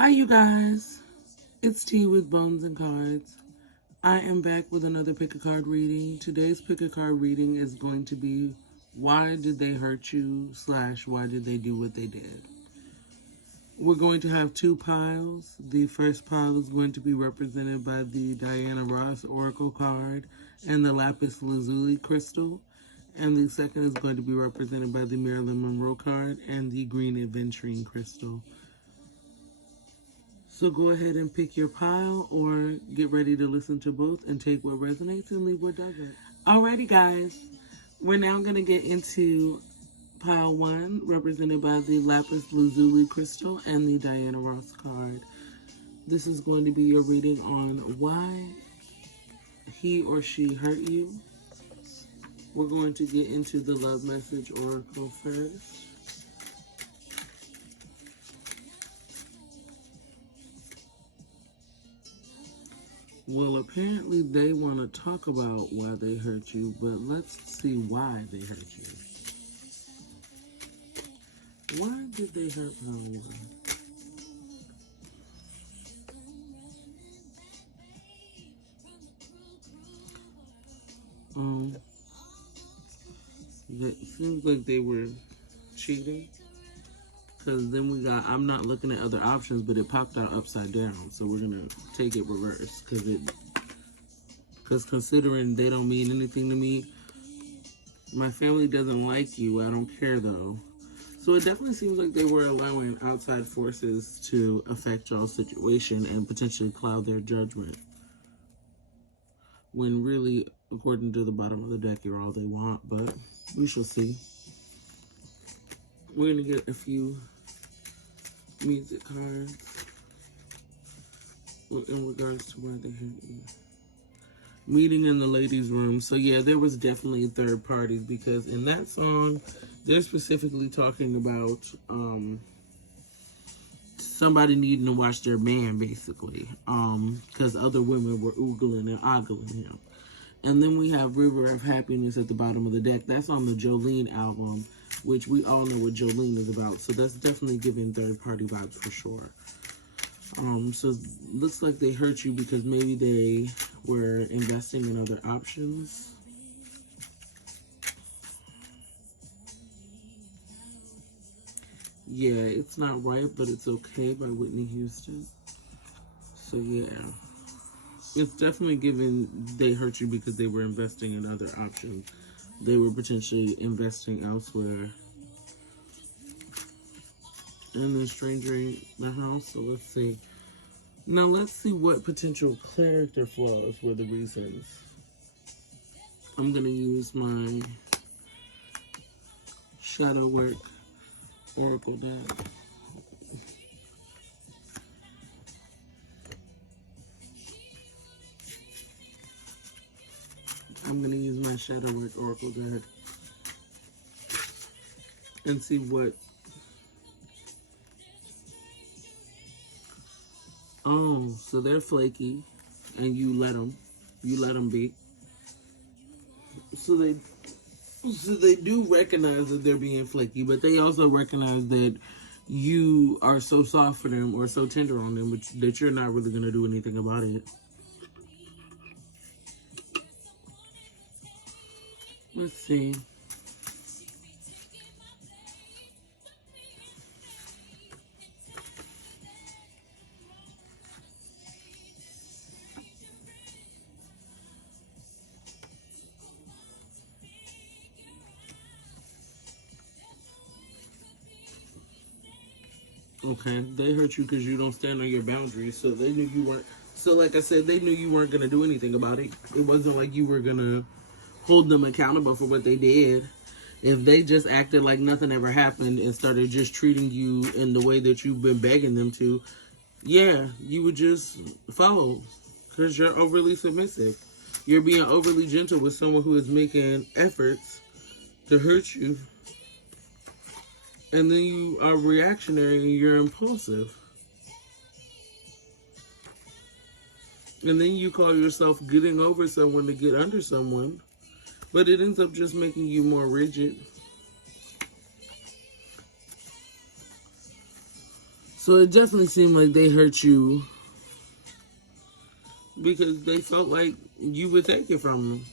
Hi, you guys. It's T with Bones and Cards. I am back with another pick a card reading. Today's pick a card reading is going to be why did they hurt you / why did they do what they did. We're going to have two piles. The first pile is going to be represented by the Diana Ross Oracle card and the Lapis Lazuli crystal. And the second is going to be represented by the Marilyn Monroe card and the Green Aventurine crystal. So go ahead and pick your pile or get ready to listen to both and take what resonates and leave what doesn't. Alrighty, guys. We're now going to get into pile one, represented by the Lapis Lazuli crystal and the Diana Ross card. This is going to be your reading on why he or she hurt you. We're going to get into the love message oracle first. Well, apparently they want to talk about why they hurt you, but let's see why they hurt you. Why did they hurt Paula? It seems like they were cheating. Because then we got, I'm not looking at other options, but it popped out upside down. So we're going to take it reverse. Because considering they don't mean anything to me, my family doesn't like you. I don't care, though. So it definitely seems like they were allowing outside forces to affect y'all's situation and potentially cloud their judgment. When really, according to the bottom of the deck, you're all they want. But we shall see. We're going to get a few music cards in regards to why they hurt you. Meeting in the ladies' room. So yeah, there was definitely third parties because in that song, they're specifically talking about somebody needing to watch their man, basically, because other women were oogling and ogling him. And then we have River of Happiness at the bottom of the deck. That's on the Jolene album, which we all know what Jolene is about. So that's definitely giving third-party vibes for sure. So looks like they hurt you because maybe they were investing in other options. Yeah, It's Not Right, But It's Okay by Whitney Houston. So yeah, it's definitely giving they hurt you because they were investing in other options. They were potentially investing elsewhere. And the stranger in the house, so let's see. Now let's see what potential character flaws were the reasons. I'm going to use my shadow work oracle deck. I'm going to use my shadow work oracle deck and see what. Oh, so they're flaky and you let them be. So they do recognize that they're being flaky, but they also recognize that you are so soft for them or so tender on them that you're not really going to do anything about it. Let's see. Okay, they hurt you because you don't stand on your boundaries. So they knew you weren't. So like I said, they knew you weren't gonna do anything about it. It wasn't like you were gonna hold them accountable for what they did. If they just acted like nothing ever happened and started just treating you in the way that you've been begging them to, yeah, you would just follow because you're overly submissive. You're being overly gentle with someone who is making efforts to hurt you. And then you are reactionary and you're impulsive. And then you call yourself getting over someone to get under someone. But it ends up just making you more rigid. So it definitely seemed like they hurt you because they felt like you would take it from them.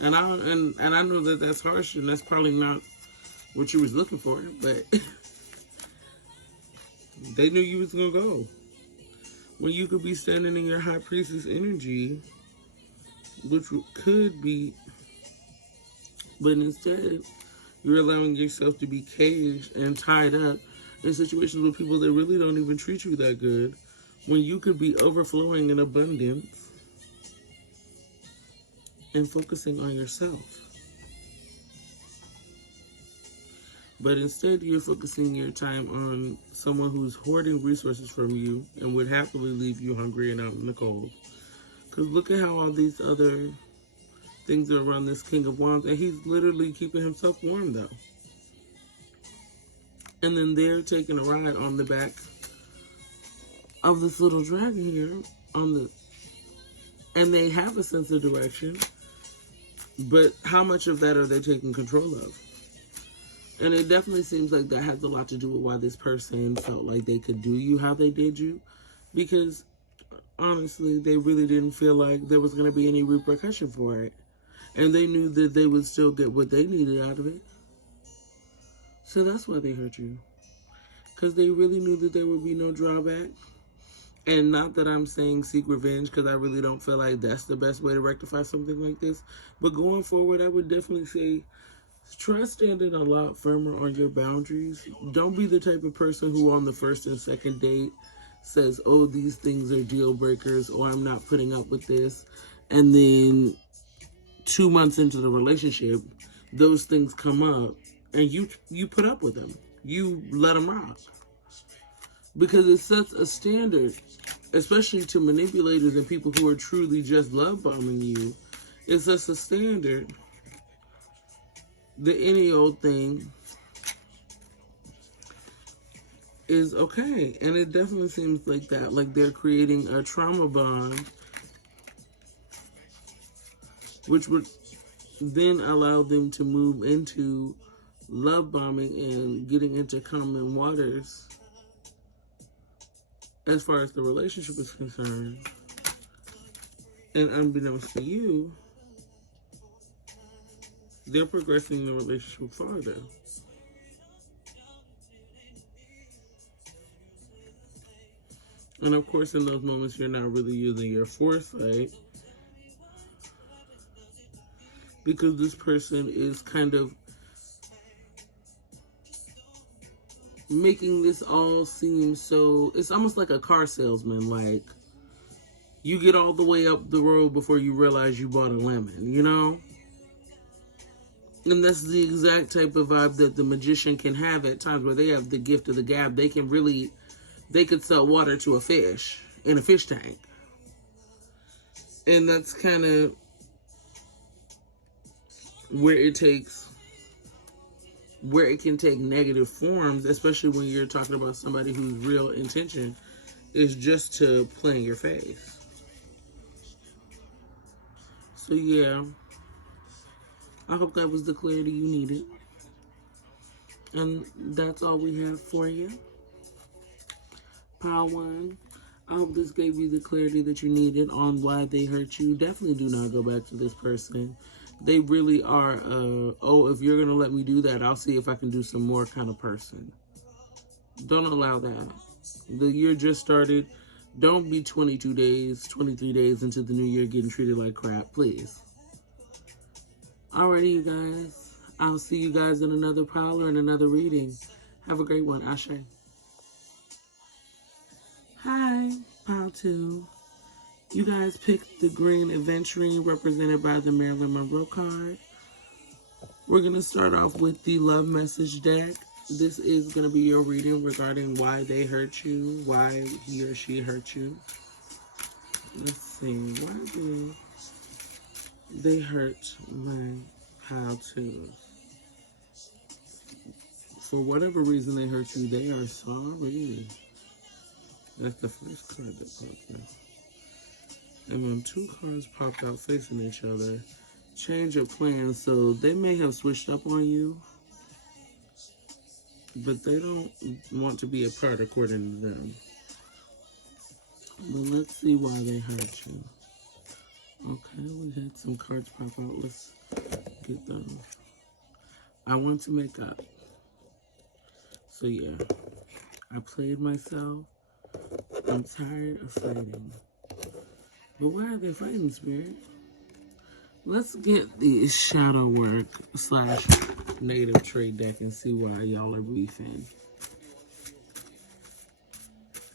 And I know that that's harsh and that's probably not what you was looking for, but they knew you was gonna go. When you could be standing in your high priestess energy, which could be, but instead you're allowing yourself to be caged and tied up in situations with people that really don't even treat you that good, when you could be overflowing in abundance and focusing on yourself. But instead, you're focusing your time on someone who's hoarding resources from you and would happily leave you hungry and out in the cold. Because look at how all these other things are around this King of Wands, and he's literally keeping himself warm, though. And then they're taking a ride on the back of this little dragon here, and they have a sense of direction, but how much of that are they taking control of? And it definitely seems like that has a lot to do with why this person felt like they could do you how they did you. Because, honestly, they really didn't feel like there was going to be any repercussion for it. And they knew that they would still get what they needed out of it. So that's why they hurt you. Because they really knew that there would be no drawback. And not that I'm saying seek revenge, because I really don't feel like that's the best way to rectify something like this. But going forward, I would definitely say, try standing a lot firmer on your boundaries. Don't be the type of person who on the first and second date says, oh, these things are deal breakers, or I'm not putting up with this. And then 2 months into the relationship, those things come up and you put up with them. You let them rock. Because it sets a standard, especially to manipulators and people who are truly just love bombing you. It sets a standard that any old thing is okay. And it definitely seems like that. Like they're creating a trauma bond, which would then allow them to move into love bombing and getting into common waters as far as the relationship is concerned. And unbeknownst to you, they're progressing the relationship farther. And of course, in those moments, you're not really using your foresight, because this person is kind of making this all seem so, it's almost like a car salesman. Like, you get all the way up the road before you realize you bought a lemon, you know? And that's the exact type of vibe that the magician can have at times, where they have the gift of the gab. They could sell water to a fish in a fish tank. And that's kind of where it can take negative forms, especially when you're talking about somebody whose real intention is just to play in your face. So yeah, I hope that was the clarity you needed. And that's all we have for you. Pile 1. I hope this gave you the clarity that you needed on why they hurt you. Definitely do not go back to this person. They really are, if you're going to let me do that, I'll see if I can do some more kind of person. Don't allow that. The year just started. Don't be 22 days, 23 days into the new year getting treated like crap, please. Alrighty, you guys. I'll see you guys in another pile or in another reading. Have a great one. Ashe. Hi, pile 2. You guys picked the green adventuring represented by the Marilyn Monroe card. We're going to start off with the love message deck. This is going to be your reading regarding why they hurt you, why he or she hurt you. Let's see, why do they hurt my pile 2? For whatever reason they hurt you, they are sorry. That's the first card that popped out. And when 2 cards popped out facing each other, change of plans. So they may have switched up on you. but they don't want to be a part according to them. But let's see why they hurt you. Okay, we had some cards pop out. Let's get those. I want to make up. So yeah, I played myself. I'm tired of fighting. But why are they fighting, Spirit? Let's get the shadow work / native trade deck and see why y'all are beefing.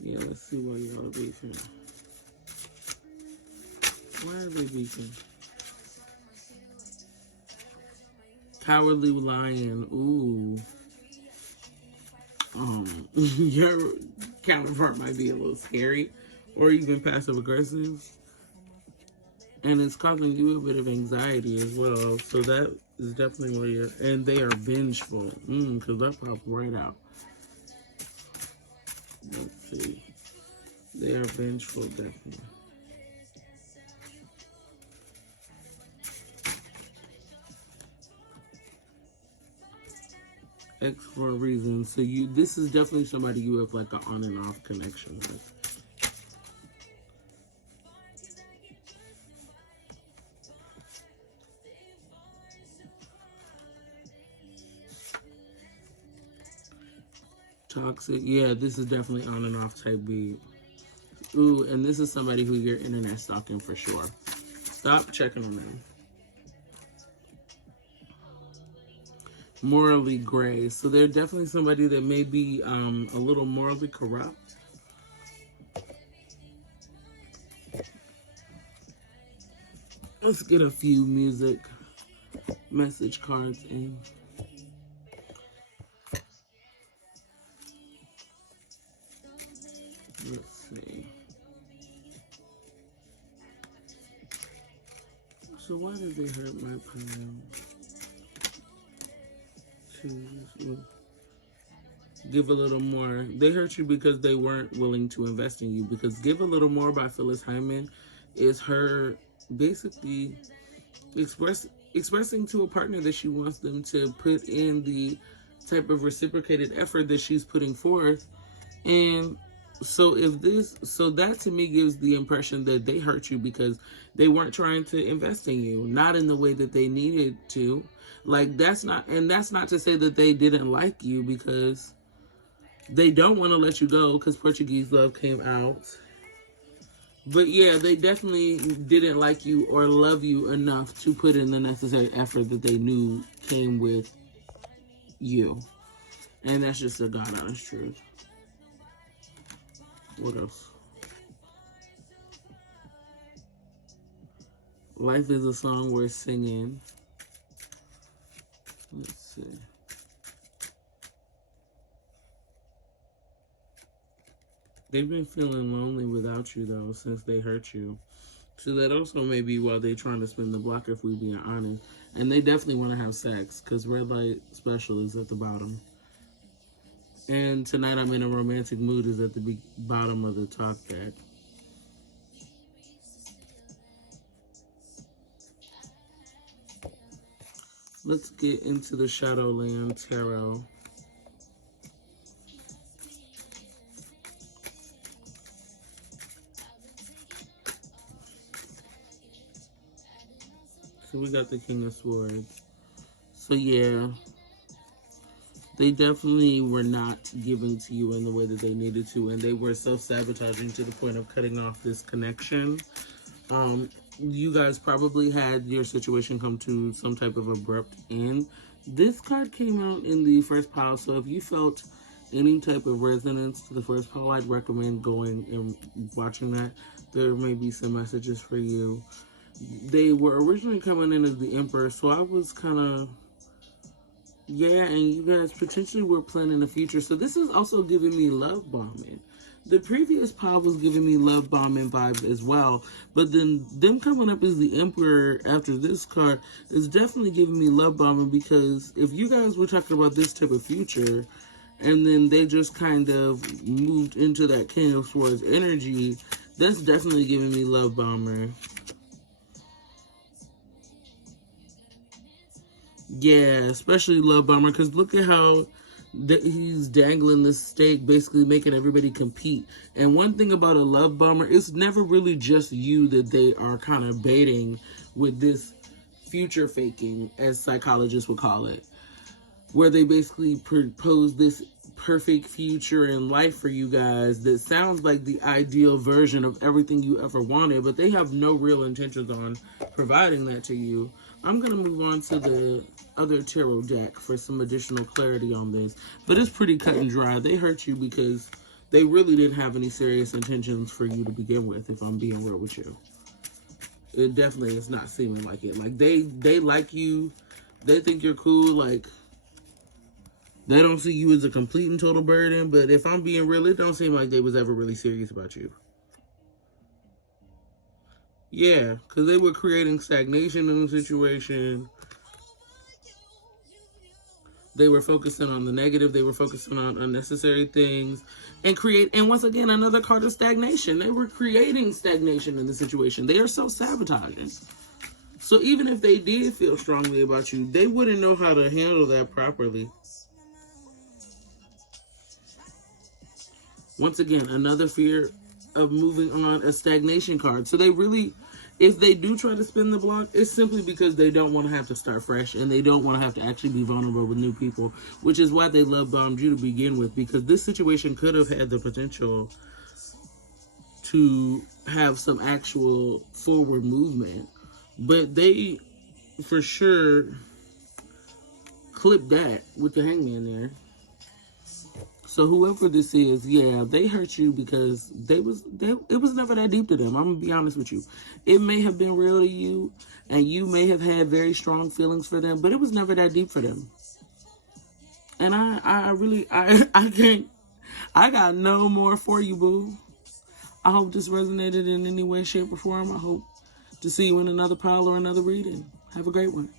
Yeah, let's see why y'all are beefing. Why are they beefing? Cowardly Lion. Ooh. Your counterpart might be a little scary or even passive aggressive. And it's causing you a bit of anxiety as well. So that is definitely where you're... And they are vengeful. Because that popped right out. Let's see. They are vengeful, definitely. X for a reason. So this is definitely somebody you have like an on and off connection with. Toxic. Yeah, this is definitely on and off type beat. Ooh, and this is somebody who you're internet stalking for sure. Stop checking on them. Morally gray. So they're definitely somebody that may be a little morally corrupt. Let's get a few music message cards in. Let's see. So why did they hurt my pile? Give a little more. They hurt you because they weren't willing to invest in you. Because Give a Little More by Phyllis Hyman is her basically expressing to a partner that she wants them to put in the type of reciprocated effort that she's putting forth. And so that to me gives the impression that they hurt you because they weren't trying to invest in you, not in the way that they needed to. Like that's not to say that they didn't like you, because they don't want to let you go because Portuguese Love came out. But yeah, they definitely didn't like you or love you enough to put in the necessary effort that they knew came with you. And that's just a God honest truth. What else? Life is a song worth singing. Let's see. They've been feeling lonely without you, though, since they hurt you. So that also may be why they're trying to spin the block, if we're being honest. And they definitely want to have sex, because Red Light Special is at the bottom. And Tonight I'm in a Romantic Mood is at the bottom of the talk deck. Let's get into the Shadowland Tarot. So we got the King of Swords. So yeah, they definitely were not giving to you in the way that they needed to, and they were self-sabotaging to the point of cutting off this connection. You guys probably had your situation come to some type of abrupt end. This card came out in the first pile, so if you felt any type of resonance to the first pile, I'd recommend going and watching that. There may be some messages for you. They were originally coming in as the Emperor, so I was kind of, yeah, and you guys potentially were planning the future. So this is also giving me love bombing. The previous pile was giving me love bombing vibes as well, but then them coming up as the Emperor after this card is definitely giving me love bombing, because if you guys were talking about this type of future, and then they just kind of moved into that King of Swords energy, that's definitely giving me love bomber. Yeah, especially love bomber, because look at how he's dangling this stake, basically making everybody compete. And one thing about a love bomber, it's never really just you that they are kind of baiting with this future faking, as psychologists would call it, where they basically propose this perfect future in life for you guys that sounds like the ideal version of everything you ever wanted, but they have no real intentions on providing that to you. I'm going to move on to the other tarot deck for some additional clarity on this, but it's pretty cut and dry. They hurt you because they really didn't have any serious intentions for you to begin with, if I'm being real with you. It definitely is not seeming like it. Like, they like you. They think you're cool. Like, they don't see you as a complete and total burden, but if I'm being real, it don't seem like they was ever really serious about you. Yeah, because they were creating stagnation in the situation. They were focusing on the negative. They were focusing on unnecessary things. And once again, another card of stagnation. They were creating stagnation in the situation. They are self-sabotaging. So even if they did feel strongly about you, they wouldn't know how to handle that properly. Once again, another fear of moving on, a stagnation card. So they really, if they do try to spin the block, it's simply because they don't want to have to start fresh and they don't want to have to actually be vulnerable with new people, which is why they love bombed you to begin with, because this situation could have had the potential to have some actual forward movement. But they, for sure, clipped that with the hangman there. So whoever this is, yeah, they hurt you because it was never that deep to them. I'm going to be honest with you. It may have been real to you, and you may have had very strong feelings for them, but it was never that deep for them. And I can't, I got no more for you, boo. I hope this resonated in any way, shape, or form. I hope to see you in another pile or another reading. Have a great one.